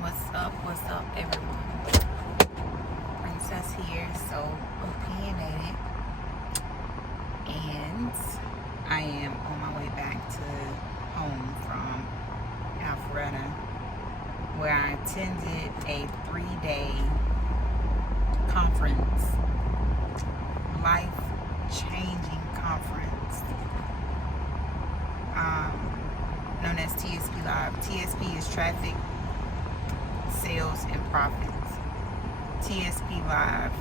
What's up, everyone? Princess here, so opinionated. And I am on my way back to home from Alpharetta, where I attended a 3-day conference, life-changing conference, known as TSP Live. TSP is Traffic, Sales, and Profits. TSP Live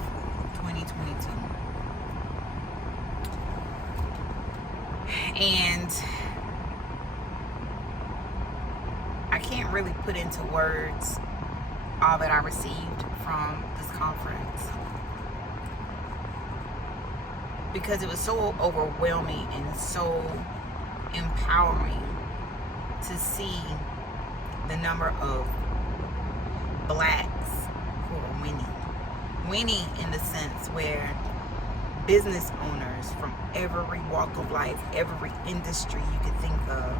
2022. And I can't really put into words all that I received from this conference, because it was so overwhelming and so empowering to see the number of blacks who are winning in the sense where business owners from every walk of life, every industry you could think of,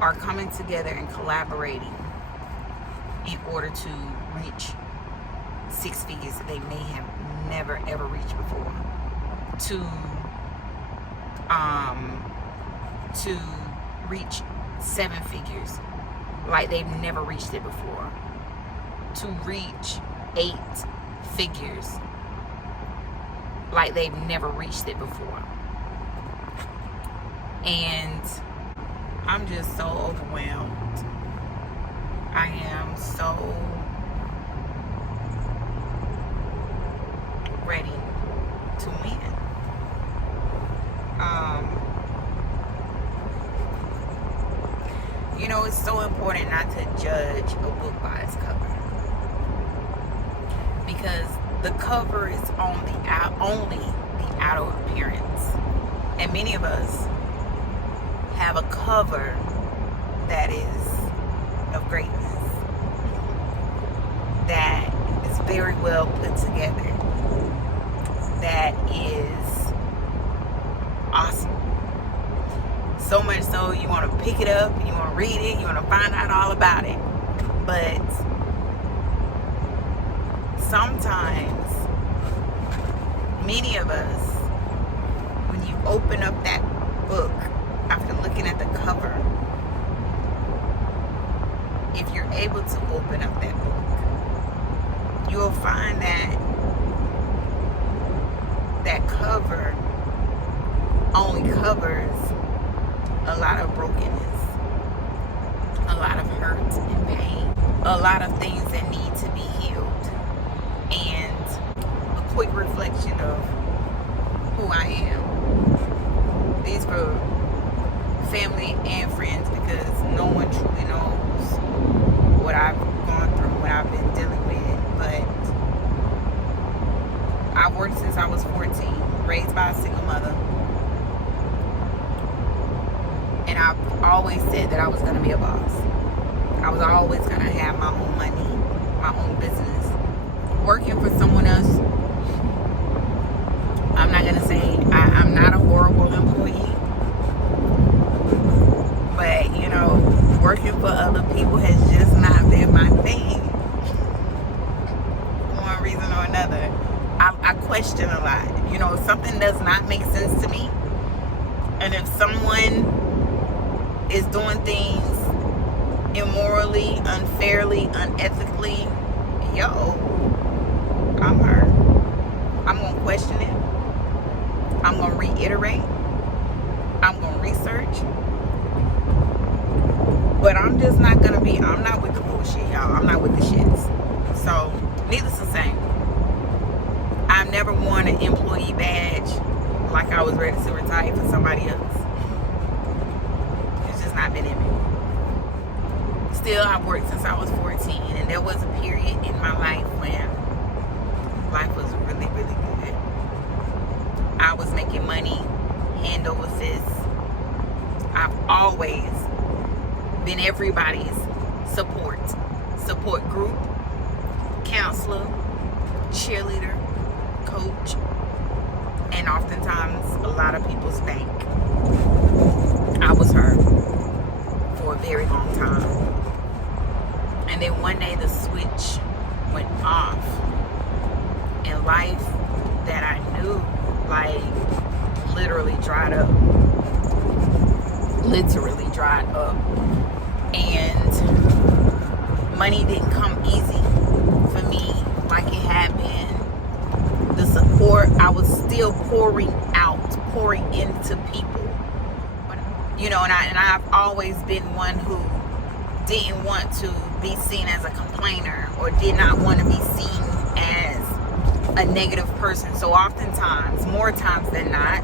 are coming together and collaborating in order to reach six figures that they may have never ever reached before, to reach seven figures like they've never reached it before, to reach 8 figures like they've never reached it before. And I'm just so overwhelmed. I am so ready to win. You know, it's so important not to judge a book by its cover, because the cover is only the outer appearance, and many of us have a cover that is of greatness, that is very well put together, that is awesome. So much so you want to pick it up, you want to read it, you want to find out all about it. But sometimes, many of us, when you open up that book after looking at the cover, if you're able to open up that book, you'll find that that cover only covers a lot of brokenness, a lot of hurt and pain, a lot of things that need to be healed, and a quick reflection of who I am. These were family and friends, because no one truly knows what I've gone through, what I've been dealing with. But I've worked since I was 14, raised by a single mother. And I've always said that I was going to be a boss. I was always going to have my own money, my own business. Working for someone else, I'm not going to say I'm not a horrible employee. But, you know, working for other people has just not been my thing. For one reason or another. I question a lot. You know, if something does not make sense to me, and if someone is doing things immorally, unfairly, unethically, I'm hurt. I'm going to question it. I'm going to reiterate. I'm going to research. But I'm just not going to be, I'm not with the bullshit, y'all. I'm not with the shits. So, needless to say, I've never worn an employee badge like I was ready to retire for somebody else. Not been in me. Still, I've worked since I was 14, and there was a period in my life when life was really, really good. I was making money hand over fist. I've always been everybody's support group, counselor, cheerleader, coach, and oftentimes a lot of people's bank. I was her for a very long time. one day the switch went off, and life that I knew, like, literally dried up. Literally dried up. And money didn't come easy for me like it had been. The support, I was still pouring into people. But, you know, and I've always been one who didn't want to be seen as a complainer, or did not want to be seen as a negative person. So oftentimes, more times than not,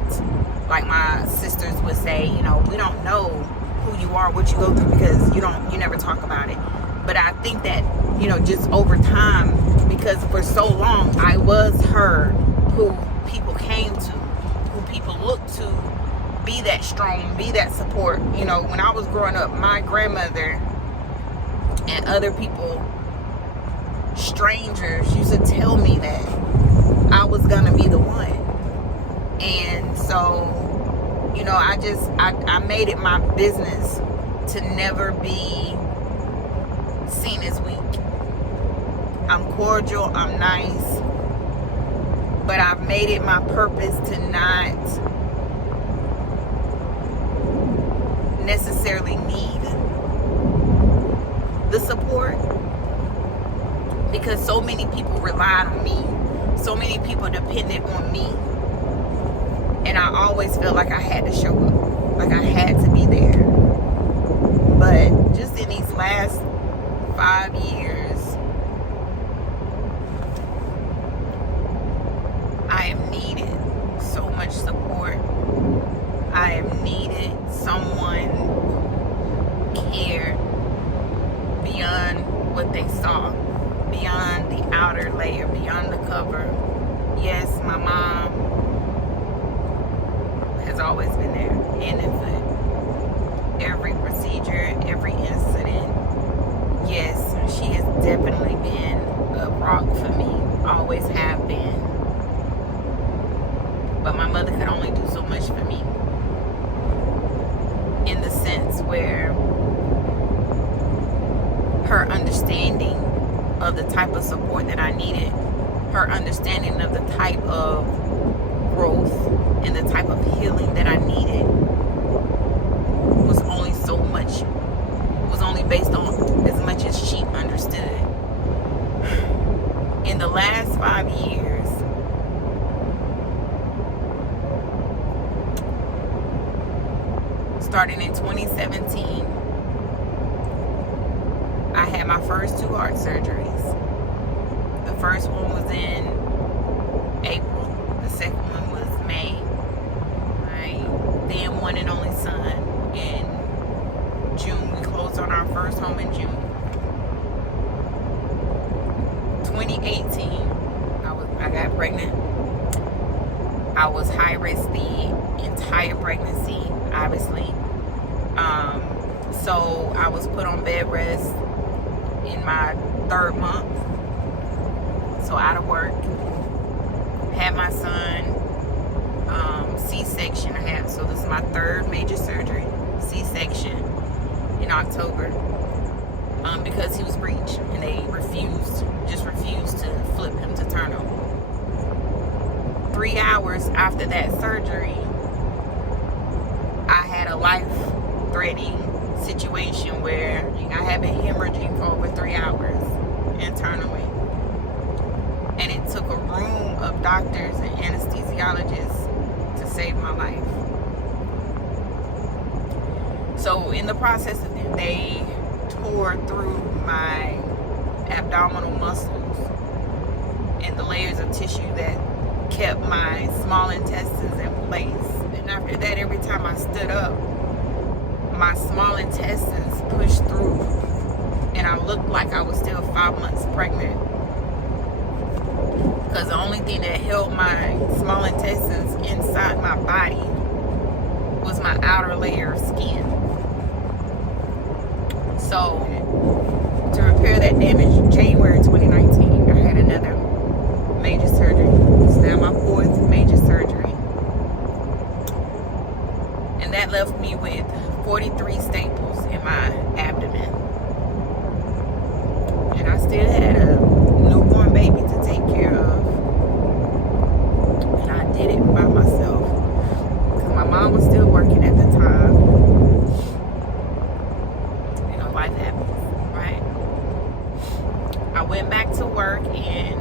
like my sisters would say, you know, we don't know who you are, what you go through, because you never talk about it. But I think that, you know, just over time, because for so long I was her who people came to, who people looked to be that strong, be that support. You know, when I was growing up, my grandmother and other people, strangers, used to tell me that I was gonna be the one. And so, you know, I made it my business to never be seen as weak. I'm cordial, I'm nice, but I've made it my purpose to not necessarily need the support, because so many people relied on me, so many people depended on me, and I always felt like I had to show up, like I had to be there. But just in these last 5 years, I am needed so much support. I am needed someone who cared beyond what they saw, beyond the outer layer, beyond the cover. Yes, my mom has always been there, hand in foot. Every procedure, every incident. Yes, she has definitely been a rock for me, always have been. But my mother could only do so much for me, in the sense where her understanding of the type of support that I needed, her understanding of the type of growth and the type of healing that I needed, was only so much, was only based on as much as she understood. In the last 5 years, starting in 2017, I had my first 2 heart surgeries. The first one was in April. The second one was May. My then one and only son in June. We closed on our first home in June. 2018, I got pregnant. I was high risk the entire pregnancy, obviously. So I was put on bed rest in my 3rd month. So out of work. Had my son, C-section. So this is my 3rd major surgery, C-section, in October, because he was breech, and they refused to flip him to turn him. 3 hours after that surgery, I had a life-threatening situation where I had been hemorrhaging for over 3 hours internally. And it took a room of doctors and anesthesiologists to save my life. So in the process of it, they tore through my abdominal muscles and the layers of tissue that kept my small intestines in place. And after that, every time I stood up, my small intestines pushed through, and I looked like I was still 5 months pregnant, because the only thing that held my small intestines inside my body was my outer layer of skin. So to repair that damage, January 2019, I had another major surgery. It's now my 4th major surgery, and that left me with 43 staples in my abdomen. And I still had a newborn baby to take care of. And I did it by myself. Because my mom was still working at the time. You know, life happens, right? I went back to work in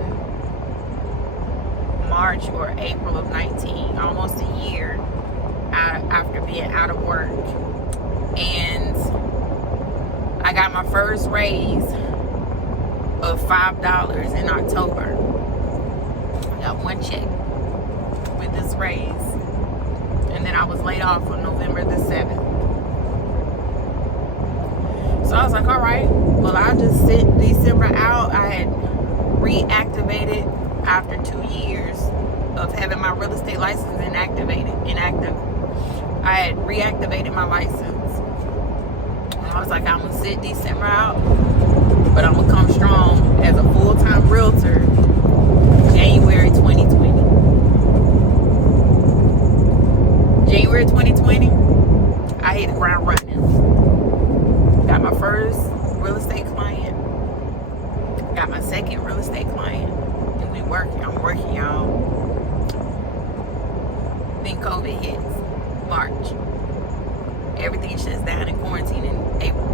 March or April of 19, almost a year after being out of work. And I got my first raise of $5 in October. I got one check with this raise. And then I was laid off on November the 7th. So I was like, all right, well, I'll just sit December out. I had reactivated after 2 years of having my real estate license inactive. I had reactivated my license. And I was like, I'm going to sit December out, but I'm going to come strong as a full-time realtor January 2020. January 2020, I hit the ground running. Got my first real estate client. Got my second real estate client. And I'm working, y'all. Then COVID hits. March. Everything shuts down in quarantine in April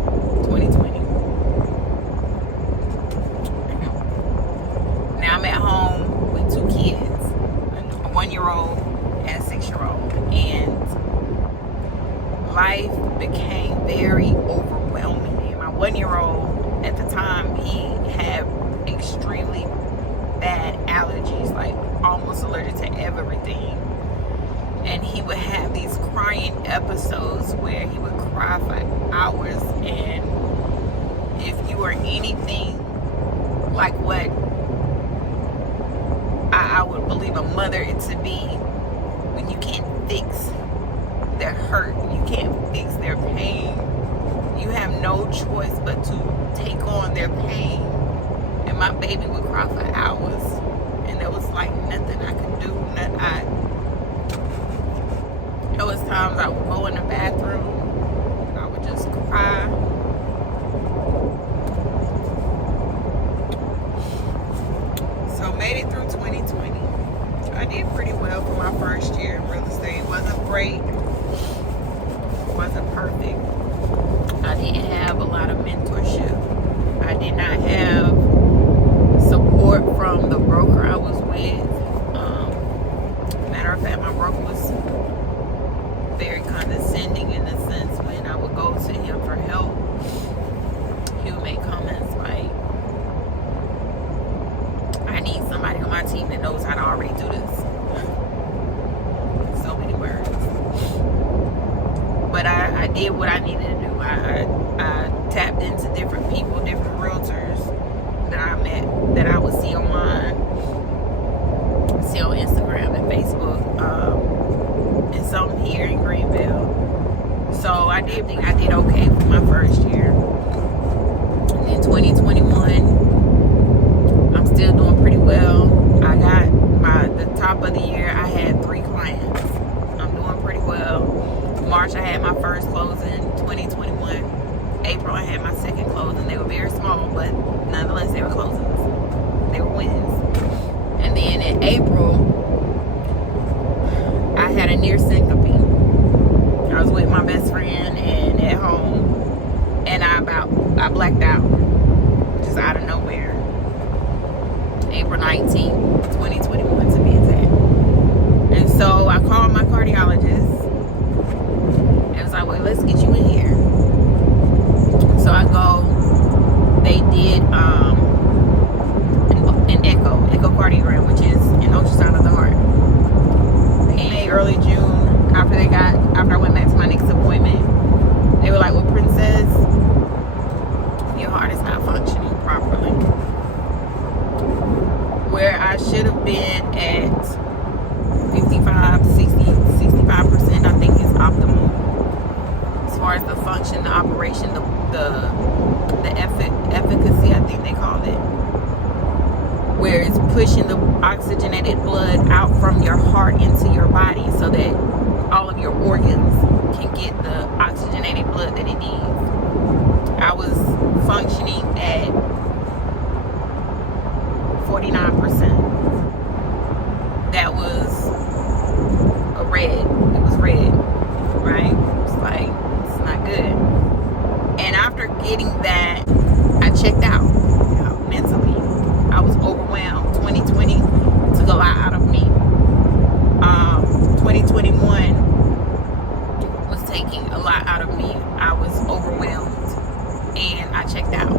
2020. Now I'm at home with 2 kids, a 1-year-old and a 6-year-old. And life became very overwhelming. And my 1-year-old, at the time, he had extremely bad allergies, like almost allergic to everything. And he would have these crying episodes where he would cry for hours. And if you are anything like what I would believe a mother to be, when you can't fix their hurt, you can't fix their pain, you have no choice but to take on their pain. And my baby would cry for hours, and there was like nothing I could do. There was times I would go in the bathroom, I would just cry. So made it through 2020. I did pretty well for my first year in real estate. It wasn't great, it wasn't perfect. I didn't have a lot of mentorship. I did not have support from the broker I was with. Matter of fact, my broker was very condescending in the sense when I would go to him for help, he would make comments like, I need somebody on my team that knows how to already do this. So many words. But I did what I needed to do. I tapped into different people, different realtors that I met, that I would see online, see on Instagram and Facebook, and some here in Greenville. So I did think I did okay for my first year. And in 2021, I'm still doing pretty well. I got by the top of the year, I had 3 clients. I'm doing pretty well. March, I had my first closing. 2021, April, I had my second closing. They were very small, but nonetheless, they were closings. They were wins. And then in April, I had a near syncope. I was with my best friend and at home, and I blacked out, just out of nowhere. April 19th, 2021 to be exact. And so I called my cardiologist. It was like, well, let's get you in here. So I go. They did an echocardiogram, which is an ultrasound of the heart. In early June, after I went back to my next appointment, they were like, well, princess, your heart is not functioning properly. Where I should have been at 55, 60, 65%, I think is optimal. As far as the function, the operation, the efficacy, I think they call it. Where it's pushing the oxygenated blood out from your heart into your body so that all of your organs can get the oxygenated blood that it needs. I was functioning at 49%. That was a red. It was red, right? It's like, it's not good. And after getting that, I checked out, mentally. I was overwhelmed. 2020 took a lot out of me. 2021 was taking a lot out of me. I was overwhelmed and I checked out.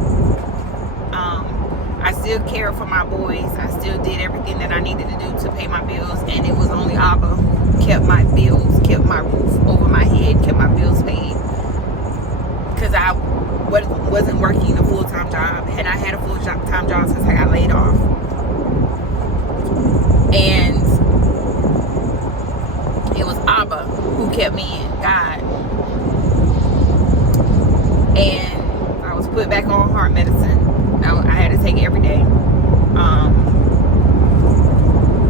I still cared for my boys. I still did everything that I needed to do to pay my bills, and it was only Abba who kept my bills, kept my roof over my head, kept my bills paid, because I wasn't working a full-time job. And I had a full-time job since I got laid off. And it was Abba who kept me in, God. And I was put back on heart medicine. I had to take it every day.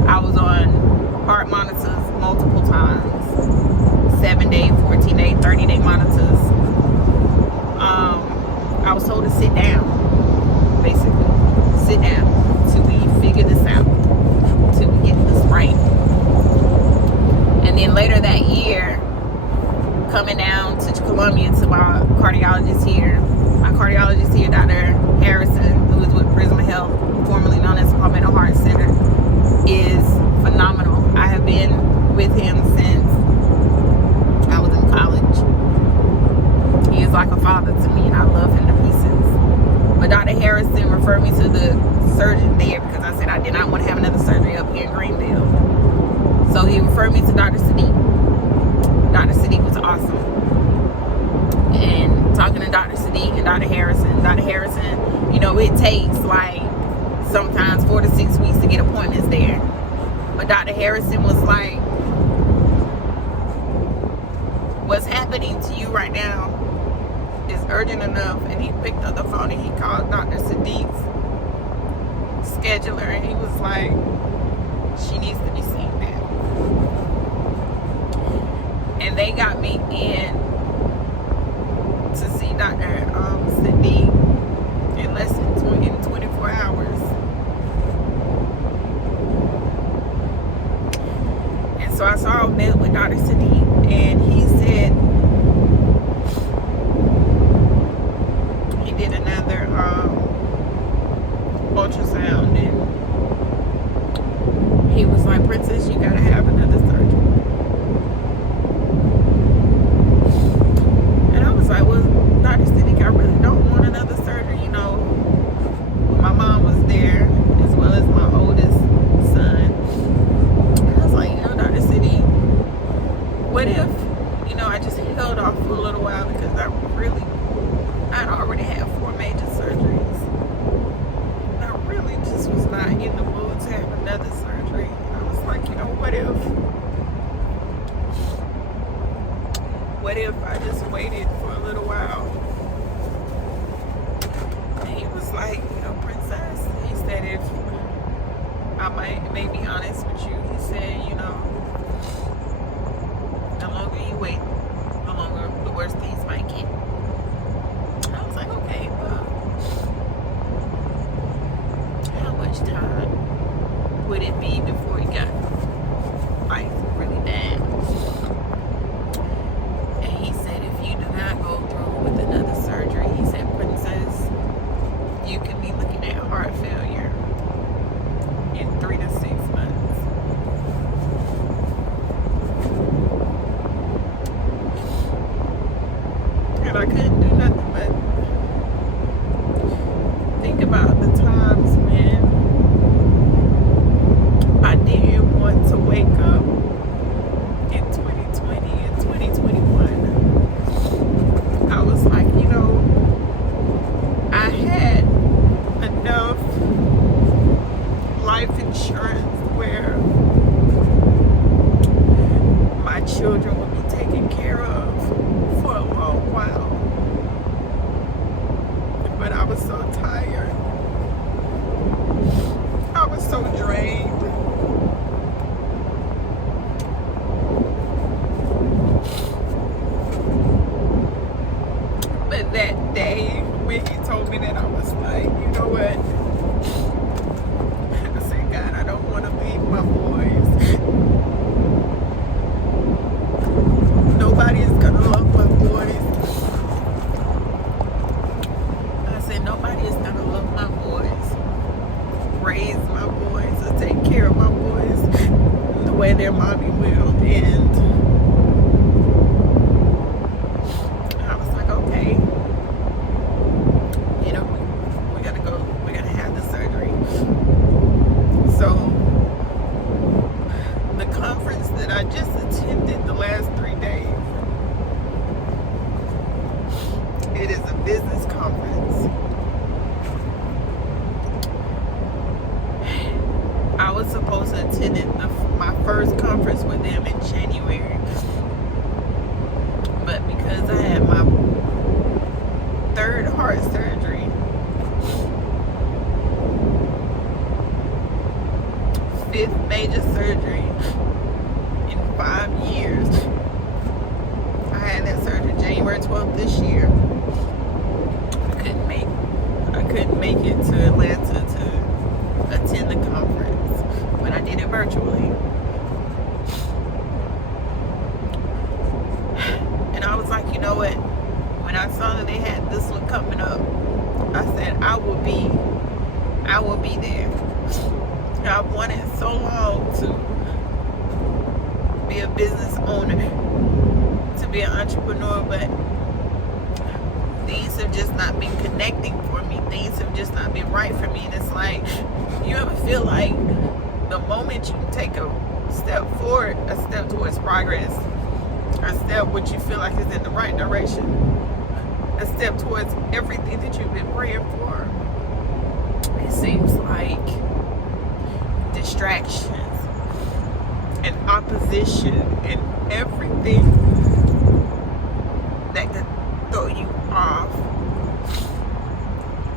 I was on heart monitors multiple times. 7-day, 14-day, 30-day monitors. I was told to sit down, basically. Sit down till we figure this out, till we get this right. And then later that year, coming down to Columbia to my cardiologist here. My cardiologist here, Dr. Harrison, who is with Prisma Health, formerly known as Palmetto Heart Center, is phenomenal. I have been with him since I was in college. He is like a father to me, and I love him to pieces. But Dr. Harrison referred me to the surgeon there because I said I did not want to have another surgery up here in Greenville. So he referred me to Dr. Sadiq. Dr. Sadiq was awesome. And talking to Dr. Sadiq and Dr. Harrison, you know, it takes like sometimes 4 to 6 weeks to get appointments there. But Dr. Harrison was like, what's happening to you right now is urgent enough. And he picked up the phone and he called Dr. Sadiq's scheduler, and he was like, she needs to be seen now. And they got me in to see Dr. Sadiq in less than 24 hours. And so I saw a met with Dr. Sadiq, and he said he did another ultrasound, and he was like, Princess, you gotta have another surgery. And I was like, well, Dr. Sadiq, I really don't want another surgery. You know, my mom was there, as well as my oldest son. And I was like, you know, Dr. Sadiq, what if, you know, I just held off for a little while, because I'd already had 4 major surgeries. And I really just was not in the mood to have another surgery. And I was like, you know, what if I just waited for a little while? And he was like, you know, Princess, he said, if I may be honest with you, he said, you know, the longer you wait, the longer, the worse things might get. I was like, okay, well, how much time would it be before it got like really bad? And he said, if you do not go through with another surgery, he said, Princess, you could be looking at heart failure in 3 to 6 months. And I couldn't do nothing but think about the times when I didn't want to wake up in 2020 and 2021. I was like, you know, I had enough life insurance where my children would be taken care of for a long while. But I was so tired. I was so drained. But that day when he told me that, I was like, you know what? okay, you know, we're gonna have the surgery. So the conference that I just attended the last 3 days, it is a business conference. I was supposed to attend my first conference with them in January, but because I had my 3rd heart surgery, 5th major surgery in 5 years. I had that surgery January 12th this year. I couldn't make it to Atlanta to attend the conference, but I did it virtually. And I was like, you know what? When I saw that they had this one coming up, I said I will be there. I've wanted so long to be a business owner, to be an entrepreneur, but things have just not been connecting for me. Things have just not been right for me. And it's like, you ever feel like the moment you take a step forward, a step towards progress, a step which you feel like is in the right direction, a step towards everything that you've been praying for, it seems like distractions and opposition and everything that could throw you off,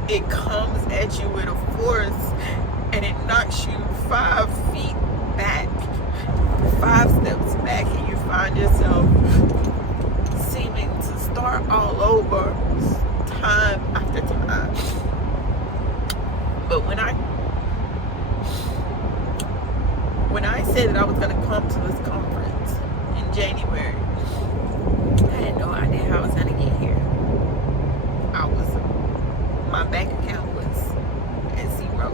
it comes at you with a force and it knocks you 5 feet back, 5 steps back, and you find yourself seeming to start all over time after time. But when I said that I was going to come to this conference in January, I had no idea how I was going to get here. My bank account was at 0.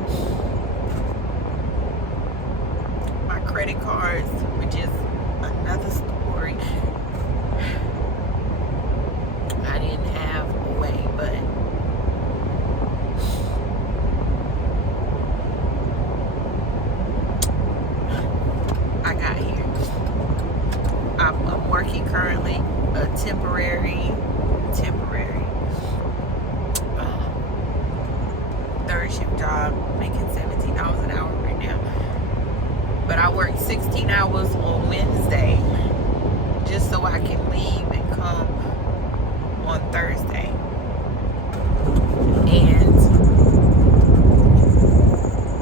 My credit cards, which is another story, I didn't have a way, but I got here. I'm working currently a temporary 3rd shift job, making $17 an hour right now. But I work 16 hours on Wednesday just so I can leave and come on Thursday. And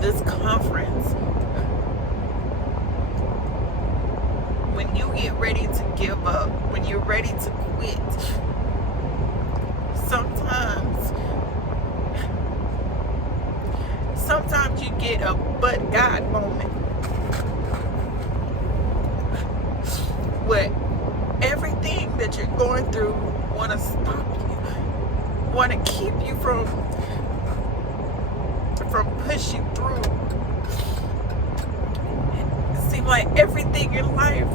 this conference, when you get ready to give up, when you're ready to quit, sometimes you get a but God moment where everything that you're going through want to stop you, want to keep you from pushing through. It seems like everything in life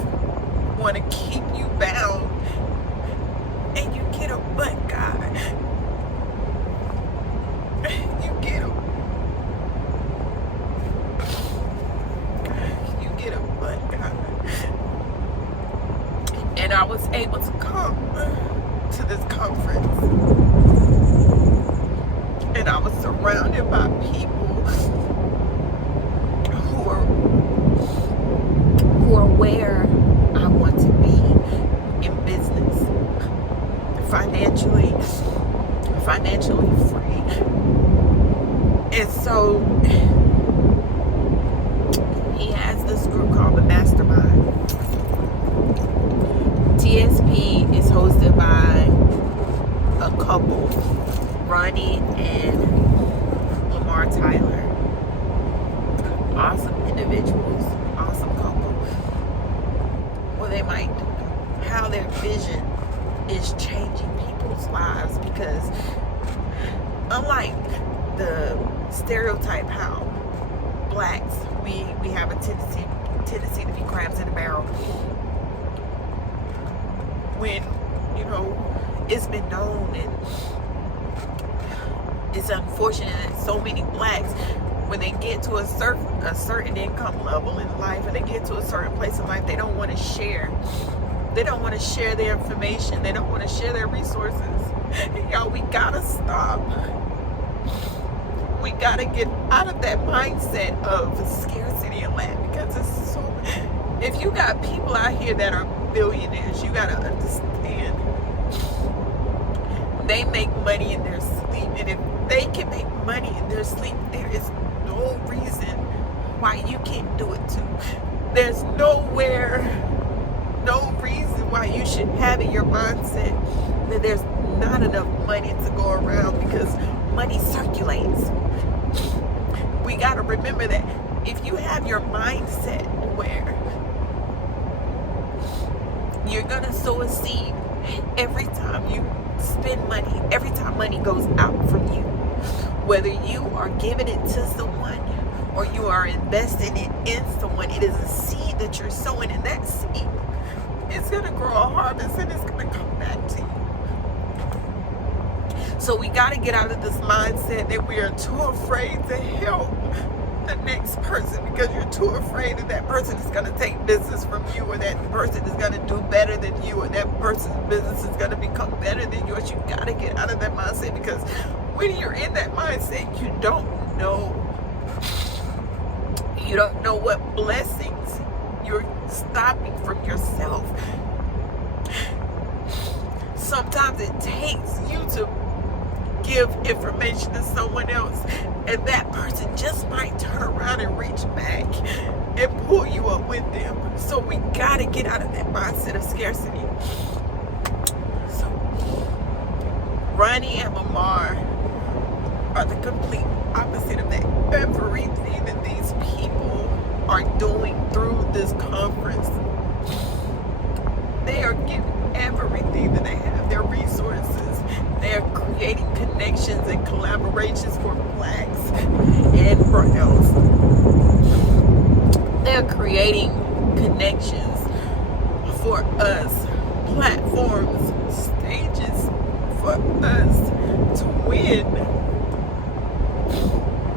want to keep you bound, and you get a but God. You get a but God. And I was able to come to this conference, and I was surrounded by people who are where I want to be in business, financially free. And so he has this group called the MasterMind. TSP is hosted by a couple, Ronnie and Lamar Tyler. Awesome individuals, awesome couple. Well, how their vision is changing people's lives, because unlike the stereotype how blacks, we have a tendency to be crabs in a barrel. When, it's been known, and it's unfortunate that so many blacks, when they get to a certain income level in life, and they get to a certain place in life, they don't want to share. They don't want to share their information. They don't want to share their resources. And y'all, we gotta stop. We gotta get out of that mindset of scarcity and lack, because it's so. If you got people out here that are billionaires, you gotta understand, they make money in their sleep, and if they can make money in their sleep, there is no reason why you can't do it too. There's no reason why you should have in your mindset that there's not enough money to go around, because money circulates. We got to remember that if you have your mindset where you're going to sow a seed every time you spend money, every time money goes out from you, whether you are giving it to someone or you are investing it in someone, it is a seed that you're sowing, and that seed is going to grow a harvest, and it's going to come back to you. So we got to get out of this mindset that we are too afraid to help the next person, because you're too afraid that that person is going to take business from you, or that person is going to do better than you, or that person's business is going to become better than yours. You got to get out of that mindset, because when you're in that mindset, you don't know what blessings you're stopping from yourself. Sometimes it takes you to give information to someone else, and that person just might turn around and reach back and pull you up with them. So we gotta get out of that mindset of scarcity. So Ronnie and Lamar are the complete opposite of that. Everything that these people are doing through this conference, they are giving everything that they have, their resources. They are creating connections and collaborations for blacks and browns. They're creating connections for us, platforms, stages for us to win.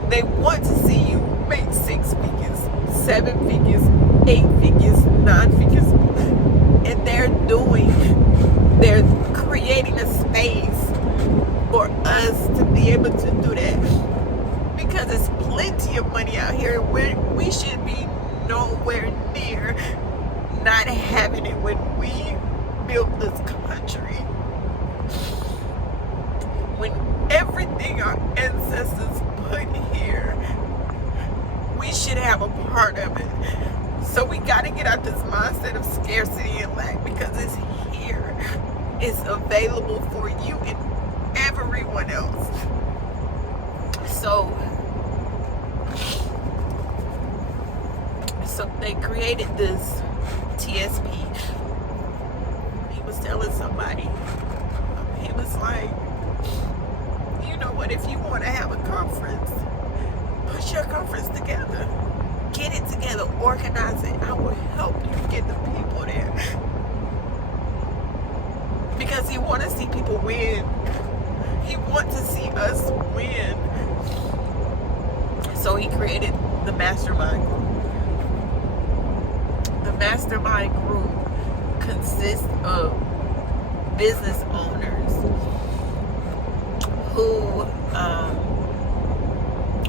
They want to see you make 6 figures, 7 figures, 8 figures, 9 figures. And they're creating a space for us to be able to do that, because there's plenty of money out here. We should be nowhere near not having it. When we built this country, when everything our ancestors put here, we should have a part of it. So we got to get out this mindset of scarcity and lack, because it's here. It's available for you and everyone else. So they created this TSP. He was telling somebody, he was like, you know what, if you want to have a conference, put your conference together. Get it together, organize it. I will help you get the people there. Because he wants to see people win. He wants to see us win. So he created the MasterMind Group. The MasterMind Group consists of business owners who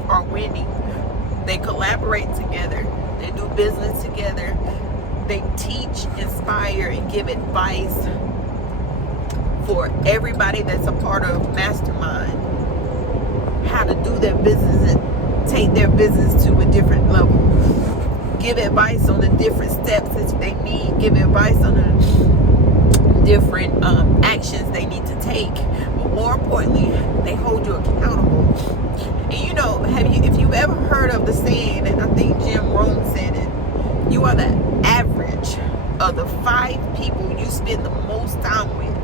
are winning. They collaborate together. They do business together. They teach, inspire, and give advice for everybody that's a part of MasterMind, how to do their business and take their business to a different level. Give advice on the different steps that they need. Give advice on the different actions they need to take. But more importantly, they hold you accountable. And you know, if you've ever heard of the saying, and I think Jim Rohn said it, you are the average of the 5 people you spend the most time with.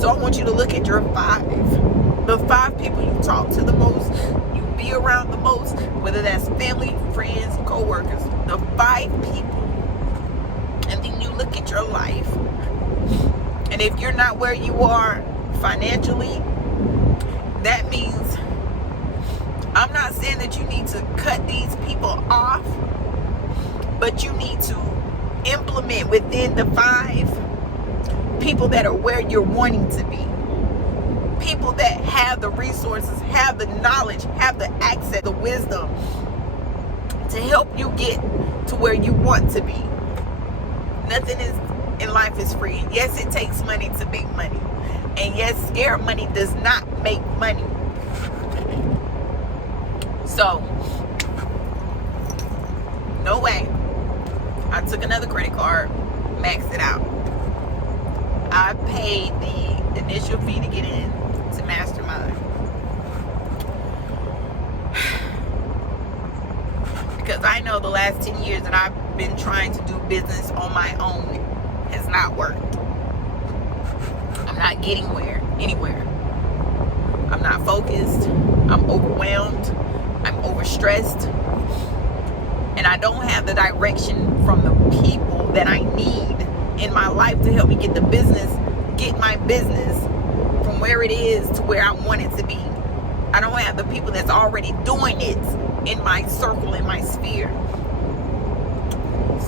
So I want you to look at your 5. The 5 people you talk to the most, you be around the most, whether that's family, friends, co-workers, the 5 people. And then you look at your life. And if you're not where you are financially, that means I'm not saying that you need to cut these people off, but you need to implement within the 5 people that are where you're wanting to be. People that have the resources, have the knowledge, have the access, the wisdom to help you get to where you want to be. Nothing is in life is free. Yes, it takes money to make money. And yes, scared money does not make money. So, no way. I took another credit card, maxed it out. I paid the initial fee to get in to MasterMind. Because I know the last 10 years that I've been trying to do business on my own has not worked. I'm not getting anywhere. I'm not focused. I'm overwhelmed. I'm overstressed. And I don't have the direction from the people that I need in my life to help me get my business from where it is to where I want it to be. I don't have the people that's already doing it in my circle, in my sphere.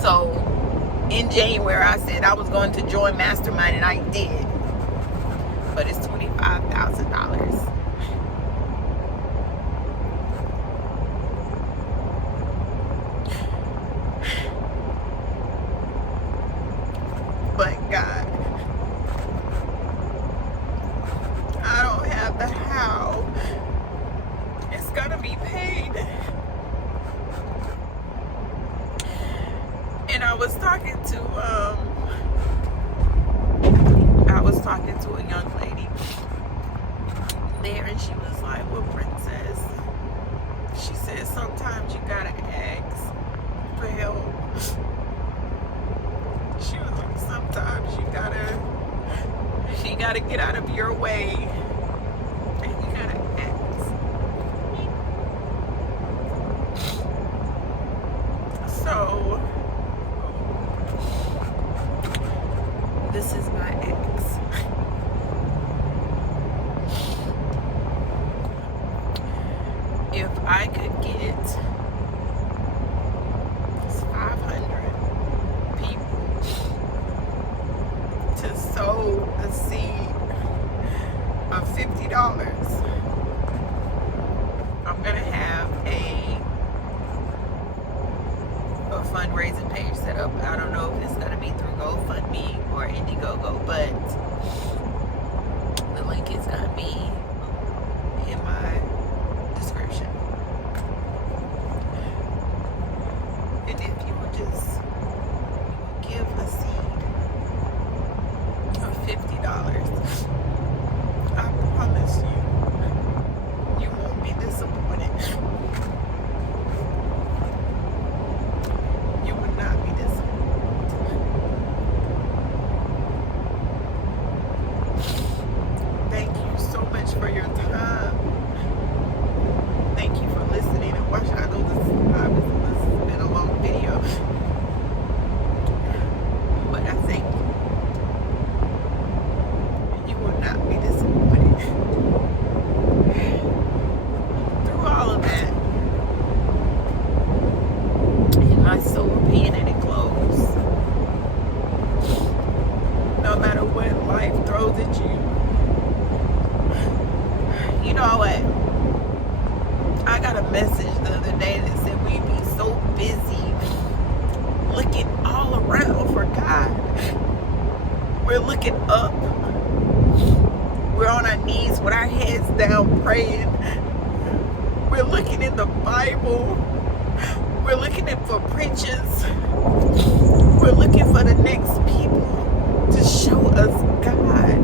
So in January, I said I was going to join MasterMind, and I did. But it's $25,000. But God, I don't have the how. It's gonna be paid. And I was talking to a young lady there, and she was like, "Well, princess," she said, "sometimes you gotta ask for help." She was like, "Sometimes you gotta get out of your way and you gotta ask." So this is my ex. If I could get 500 people to sow a seed of $50, I'm gonna have a fundraising page set up. I don't know if it's gonna be through GoFundMe or Indiegogo, but the link is gonna be in my description. And if you would just give a seed of $50, I promise you won't be disappointed. You would not be disappointed. Thank you so much for your time. Thank you for listening and watching. I know this has been a long video, but I think you will not be disappointed. Through all of that, in my soul being in it close, no matter what life throws at you, you know what? I got a message the other day that said we be so busy looking all around for God. We're looking up. We're on our knees with our heads down praying. We're looking in the Bible. We're looking for preachers. We're looking for the next people to show us God.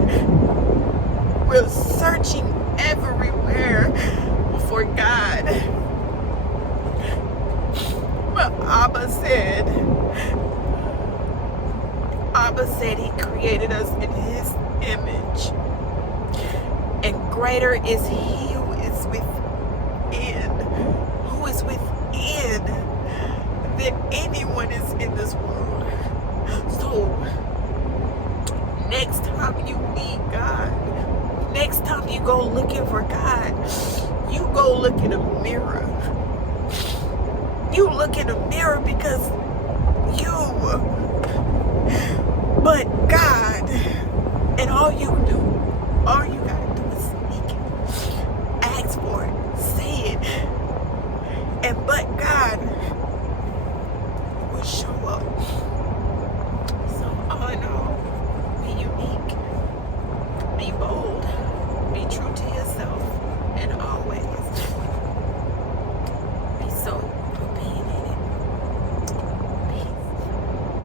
We're searching everywhere for God. But Abba said he created us in his image. And greater is he who is within than anyone is in this world. So next time you need God, next time you go looking for God, you go look in a mirror. You look in a mirror because but God, and all you do